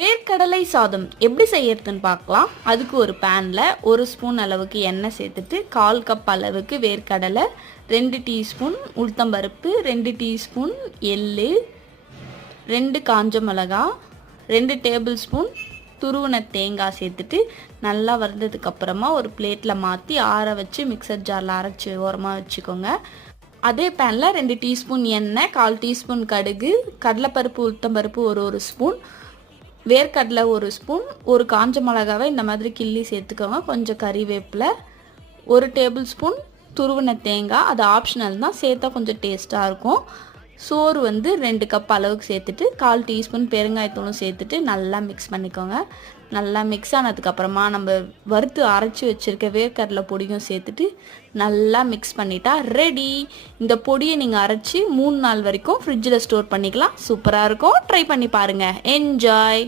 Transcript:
வேர்க்கடலை சாதம் எப்படி செய்யறதுன்னு பார்க்கலாம். அதுக்கு ஒரு பேனில் 1 ஸ்பூன் அளவுக்கு எண்ணெய் சேர்த்துட்டு 1/4 கப் அளவுக்கு வேர்க்கடலை, 2 டீஸ்பூன் உளுத்தம்பருப்பு, 2 டீஸ்பூன் எள்ளு, 2 காஞ்ச மிளகா, 2 டேபிள் ஸ்பூன் துருவின தேங்காய் சேர்த்துட்டு நல்லா வறுத்ததுக்கப்புறமா ஒரு பிளேட்டில் மாற்றி ஆற வச்சு மிக்சர் ஜாரில் அரைச்சி ஓரமாக வச்சுக்கோங்க. அதே பேனில் 2 டீஸ்பூன் எண்ணெய், 1/4 டீஸ்பூன் கடுகு, கடலைப்பருப்பு உளுத்தம்பருப்பு ஒரு ஸ்பூன், வேர்க்கடலை 1 ஸ்பூன், ஒரு காஞ்ச மிளகாவை இந்த மாதிரி கிள்ளி சேர்த்துக்கோங்க. கொஞ்சம் கறிவேப்பிலை, 1 டேபிள் ஸ்பூன் துருவின தேங்காய், அது ஆப்ஷனல் தான், சேர்த்தா கொஞ்சம் டேஸ்ட்டாக இருக்கும். சோறு 2 கப் அளவுக்கு சேர்த்துட்டு 1/4 டீஸ்பூன் பெருங்காயத்தூளும் சேர்த்துட்டு நல்லா மிக்ஸ் பண்ணிக்கோங்க. நல்லா மிக்ஸ் ஆனதுக்கப்புறமா நம்ம வறுத்து அரைச்சி வச்சுருக்க வேர்க்கடலை பொடியும் சேர்த்துட்டு நல்லா மிக்ஸ் பண்ணிட்டா ரெடி. இந்த பொடியை நீங்கள் அரைச்சி 3 நாள் வரைக்கும் ஃப்ரிட்ஜில் ஸ்டோர் பண்ணிக்கலாம். சூப்பராக இருக்கும். ட்ரை பண்ணி பாருங்கள். என்ஜாய்.